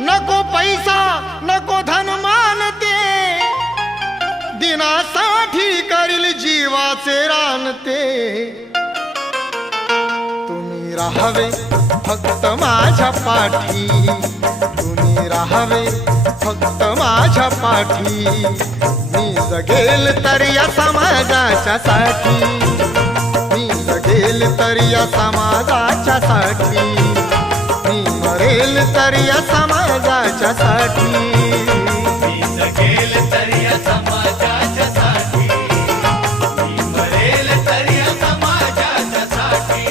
नको पैसा नको धन मानते, दिनासाठी करील जीवाचे रानते। तुम्ही राहावे फक्त माझ्या पाठी, तुम्ही राहावे फक्त माझ्या पाठी। मी जगेल तर या समाजाच्या साठी, मी जगेल तर या समाजाच्या साठी, मी मरेल तर या समाजाच्या साठी। मी जगेल तर या समाजाच्या साठी, मी मरेल तर या समाजाच्या साठी।